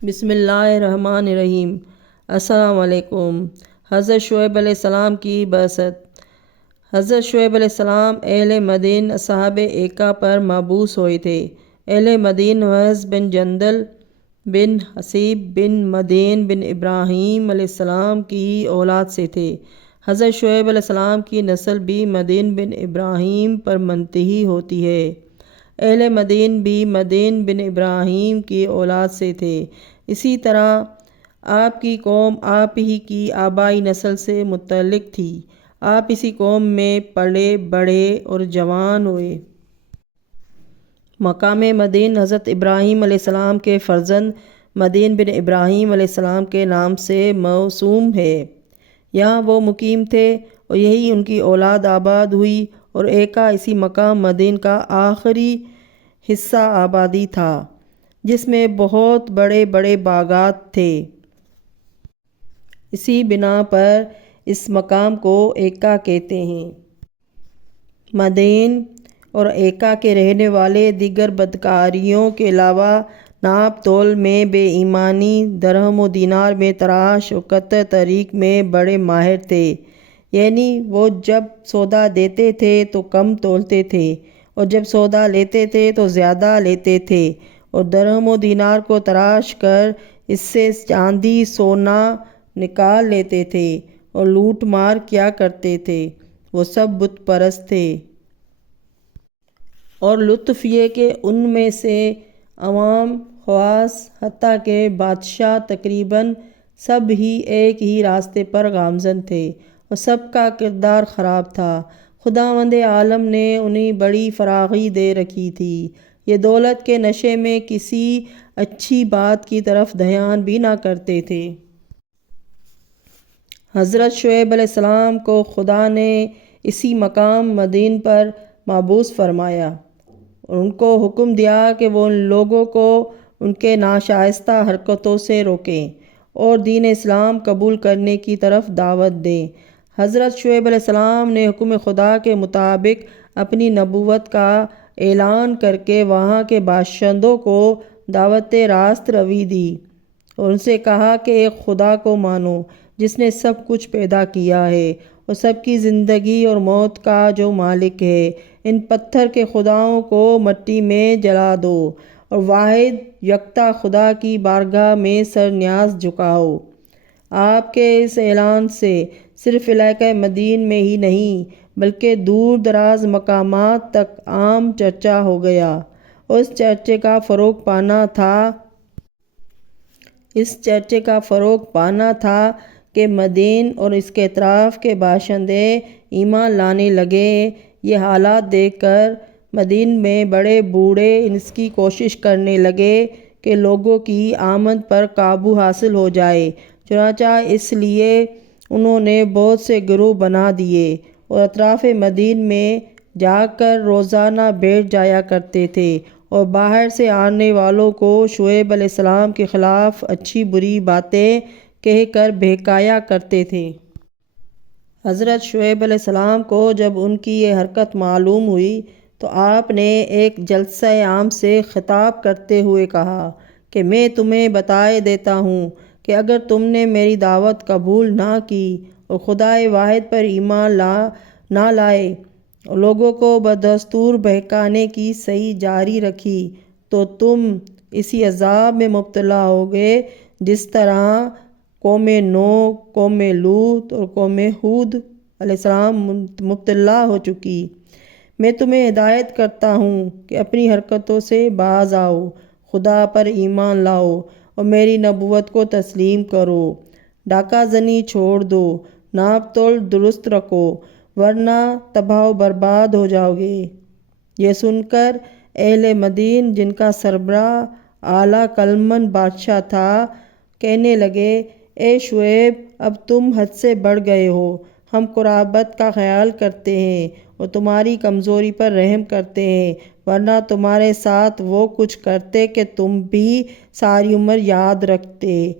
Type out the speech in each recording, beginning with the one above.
بسم اللہ الرحمن الرحیم۔ السلام علیکم۔ حضرت شعیب علیہ السلام کی بعثت۔ حضرت شعیب علیہ السلام اہل مدین اصحاب ایکا پر مبعوث ہوئے تھے۔ اہل مدین وحز بن جندل بن حسیب بن مدین بن ابراہیم علیہ السلام کی اولاد سے تھے۔ حضرت شعیب علیہ السلام کی نسل بھی مدین بن ابراہیم پر منتہی ہوتی ہے۔ اہل مدین بھی مدین بن ابراہیم کی اولاد سے تھے۔ اسی طرح آپ کی قوم آپ ہی کی آبائی نسل سے متعلق تھی۔ آپ اسی قوم میں پلے بڑھے اور جوان ہوئے۔ مقام مدین حضرت ابراہیم علیہ السلام کے فرزند مدین بن ابراہیم علیہ السلام کے نام سے موسوم ہے۔ یہاں وہ مقیم تھے اور یہی ان کی اولاد آباد ہوئی، اور ایکا اسی مقام مدین کا آخری حصہ آبادی تھا جس میں بہت بڑے بڑے باغات تھے۔ اسی بنا پر اس مقام کو ایکا کہتے ہیں۔ مدین اور ایکا کے رہنے والے دیگر بدکاریوں کے علاوہ ناپ تول میں بے ایمانی، درہم و دینار میں تراش اور قطع طریق میں بڑے ماہر تھے۔ یعنی وہ جب سودا دیتے تھے تو کم تولتے تھے، اور جب سودا لیتے تھے تو زیادہ لیتے تھے، اور درہم و دینار کو تراش کر اس سے چاندی سونا نکال لیتے تھے اور لوٹ مار کیا کرتے تھے۔ وہ سب بت پرست تھے۔ اور لطف یہ کہ ان میں سے عوام، خواص، حتیٰ کہ بادشاہ تقریباً سب ہی ایک ہی راستے پر گامزن تھے، اور سب کا کردار خراب تھا۔ خداوند عالم نے انہیں بڑی فراخی دے رکھی تھی۔ یہ دولت کے نشے میں کسی اچھی بات کی طرف دھیان بھی نہ کرتے تھے۔ حضرت شعیب علیہ السلام کو خدا نے اسی مقام مدین پر مبعوث فرمایا اور ان کو حکم دیا کہ وہ ان لوگوں کو ان کے ناشائستہ حرکتوں سے روکیں اور دین اسلام قبول کرنے کی طرف دعوت دیں۔ حضرت شعیب علیہ السلام نے حکم خدا کے مطابق اپنی نبوت کا اعلان کر کے وہاں کے باشندوں کو دعوت راست روی دی اور ان سے کہا کہ ایک خدا کو مانو جس نے سب کچھ پیدا کیا ہے اور سب کی زندگی اور موت کا جو مالک ہے۔ ان پتھر کے خداؤں کو مٹی میں جلا دو اور واحد یکتا خدا کی بارگاہ میں سر نیاز جھکاؤ۔ آپ کے اس اعلان سے صرف علاقہ مدین میں ہی نہیں بلکہ دور دراز مقامات تک عام چرچا ہو گیا، اور اس چرچے کا فروغ پانا تھا کہ مدین اور اس کے اطراف کے باشندے ایمان لانے لگے۔ یہ حالات دیکھ کر مدین میں بڑے بوڑھے اس کی کوشش کرنے لگے کہ لوگوں کی آمد پر قابو حاصل ہو جائے۔ چنانچہ اس لیے انہوں نے بہت سے گروہ بنا دیے اور اطراف مدین میں جا کر روزانہ بیٹھ جایا کرتے تھے اور باہر سے آنے والوں کو شعیب علیہ السلام کے خلاف اچھی بری باتیں کہہ کر بہکایا کرتے تھے۔ حضرت شعیب علیہ السلام کو جب ان کی یہ حرکت معلوم ہوئی تو آپ نے ایک جلسہ عام سے خطاب کرتے ہوئے کہا کہ میں تمہیں بتائے دیتا ہوں کہ اگر تم نے میری دعوت قبول نہ کی اور خدائے واحد پر ایمان نہ لائے اور لوگوں کو بدستور بہکانے کی صحیح جاری رکھی تو تم اسی عذاب میں مبتلا ہوگے جس طرح قوم نوح، قوم لوط اور قوم ہود علیہ السلام مبتلا ہو چکی۔ میں تمہیں ہدایت کرتا ہوں کہ اپنی حرکتوں سے باز آؤ، خدا پر ایمان لاؤ اور میری نبوت کو تسلیم کرو۔ ڈاکہ زنی چھوڑ دو، ناپ تول درست رکھو، ورنہ تباہ و برباد ہو جاؤ گے۔ یہ سن کر اہل مدین، جن کا سربراہ اعلیٰ کلمن بادشاہ تھا، کہنے لگے اے شعیب، اب تم حد سے بڑھ گئے ہو۔ ہم قرابت کا خیال کرتے ہیں اور تمہاری کمزوری پر رحم کرتے ہیں، ورنہ تمہارے ساتھ وہ کچھ کرتے کہ تم بھی ساری عمر یاد رکھتے،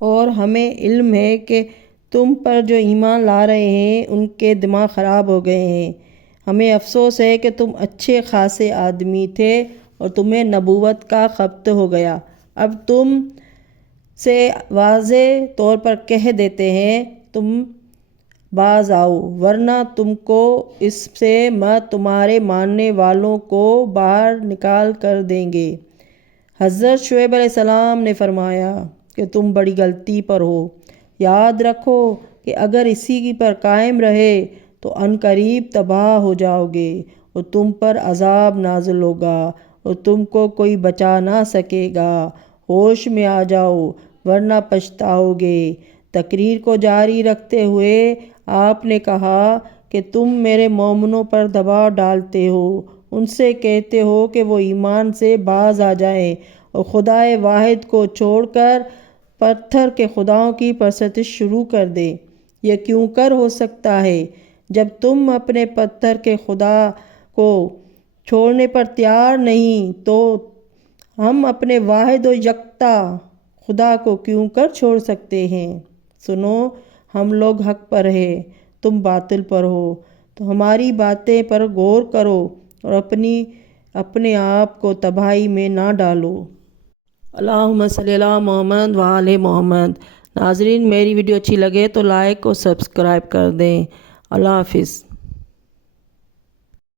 اور ہمیں علم ہے کہ تم پر جو ایمان لا رہے ہیں ان کے دماغ خراب ہو گئے ہیں۔ ہمیں افسوس ہے کہ تم اچھے خاصے آدمی تھے اور تمہیں نبوت کا خبط ہو گیا۔ اب تم سے واضح طور پر کہہ دیتے ہیں تم باز آؤ، ورنہ تم کو اس سے مت تمہارے ماننے والوں کو باہر نکال کر دیں گے۔ حضرت شعیب علیہ السلام نے فرمایا کہ تم بڑی غلطی پر ہو۔ یاد رکھو کہ اگر اسی پر قائم رہے تو عنقریب تباہ ہو جاؤ گے اور تم پر عذاب نازل ہوگا اور تم کو کوئی بچا نہ سکے گا۔ ہوش میں آ جاؤ ورنہ پچھتاؤ گے۔ تقریر کو جاری رکھتے ہوئے آپ نے کہا کہ تم میرے مومنوں پر دباؤ ڈالتے ہو، ان سے کہتے ہو کہ وہ ایمان سے باز آ جائیں اور خدائے واحد کو چھوڑ کر پتھر کے خداؤں کی پرستش شروع کر دیں۔ یہ کیوں کر ہو سکتا ہے؟ جب تم اپنے پتھر کے خدا کو چھوڑنے پر تیار نہیں تو ہم اپنے واحد و یکتا خدا کو کیوں کر چھوڑ سکتے ہیں؟ سنو، ہم لوگ حق پر ہیں، تم باطل پر ہو، تو ہماری باتیں پر غور کرو اور اپنے آپ کو تباہی میں نہ ڈالو۔ اللہم صلی علی محمد وآل محمد۔ ناظرین، میری ویڈیو اچھی لگے تو لائک اور سبسکرائب کر دیں۔ اللہ حافظ۔